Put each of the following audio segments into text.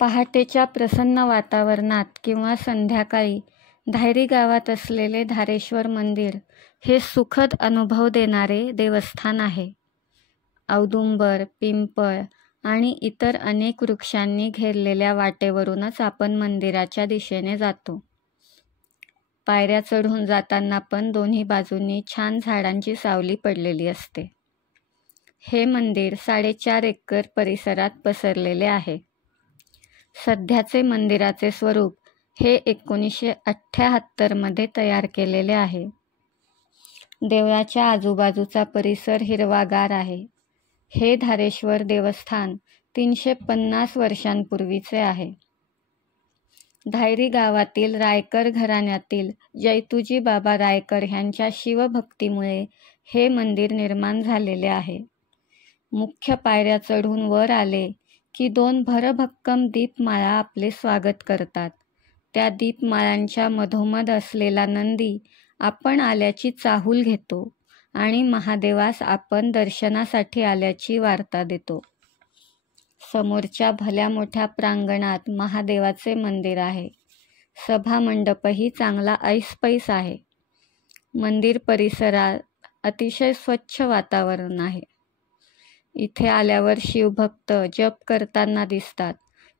पहाटेच्या प्रसन्न वातावरणात किंवा संध्याकाळी धायरी गावात असलेले धारेश्वर मंदिर हे सुखद अनुभव देणारे देवस्थान आहे. औदुंबर, पिंपळ आणि इतर अनेक वृक्षांनी घेरलेल्या वाटेवरूनच आपण मंदिराच्या दिशेने जातो. पायऱ्या चढून जाताना पण दोन्ही बाजूंनी छान झाडांची सावली पडलेली असते. हे मंदिर 4.5 एकर परिसरात पसरलेले आहे. सध्याचे मंदिराचे स्वरूप हे 1978 मध्ये तयार केलेले आहे. देवळाच्या आजूबाजूचा परिसर हिरवागार आहे. हे धारेश्वर देवस्थान 350 वर्षांपूर्वीचे आहे. धायरी गावातील रायकर घराण्यातील जैतुजी बाबा रायकर ह्यांच्या शिवभक्तीमुळे हे मंदिर निर्माण झालेले आहे. मुख्य पायऱ्या चढून वर आले की 2 भरभक्कम दीपमाळा आपले स्वागत करतात. त्या दीपमाळांच्या मधोमध असलेला नंदी आपण आल्याची चाहूल घेतो आणि महादेवास आपण दर्शनासाठी आल्याची वार्ता देतो. समोरच्या भल्या मोठ्या प्रांगणात महादेवाचे मंदिर आहे. सभामंडपही चांगला ऐसपैस आहे. मंदिर परिसरात अतिशय स्वच्छ वातावरण आहे. इथे आल्यावर शिवभक्त जप करताना दिसतात,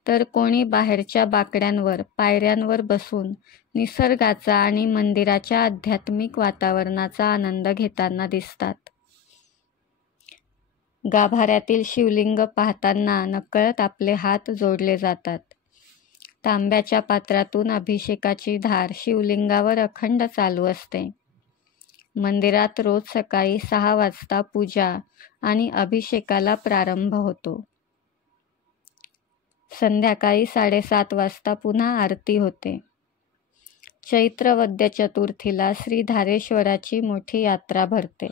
तर कोणी बाहेरच्या बाकड्यांवर पायऱ्यांवर बसून निसर्गाचा आणि मंदिराच्या आध्यात्मिक वातावरणाचा आनंद घेताना दिसतात. गाभाऱ्यातील शिवलिंग पाहताना नकळत आपले हात जोडले जातात. तांब्याच्या पात्रातून अभिषेकाची धार शिवलिंगावर अखंड चालू असते. मंदिरात रोज सकाळी 6 वाजता पूजा आणि अभिषेकाला प्रारंभ होतो. संध्याकाळी 7:30 वाजता पुन्हा आरती होते. चैत्र वद्य चतुर्थीला श्री धारेश्वराची मोठी यात्रा भरते.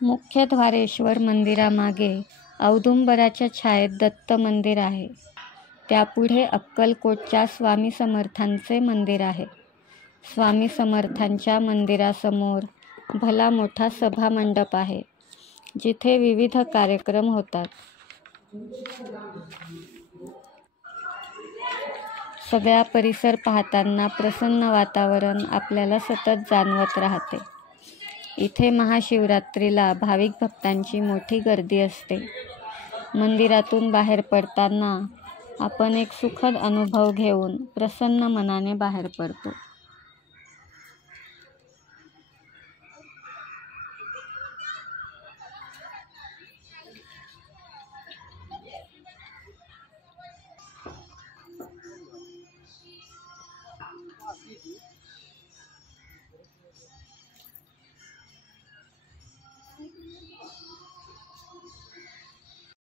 मुख्य धारेश्वर मंदिरामागे औदुंबराच्या छायेत दत्त मंदिर आहे. त्यापुढे अक्कलकोटच्या स्वामी समर्थांचे मंदिर आहे. स्वामी समर्थांच्या मंदिरासमोर भला मोठा सभामंडप आहे, जिथे विविध कार्यक्रम होतात. सगळा परिसर पाहताना प्रसन्न वातावरण आपल्याला सतत जाणवत राहते. इथे महाशिवरात्रीला भाविक भक्तांची मोठी गर्दी असते. मंदिरातून बाहेर पडताना आपण एक सुखद अनुभव घेऊन प्रसन्न मनाने बाहेर पडतो.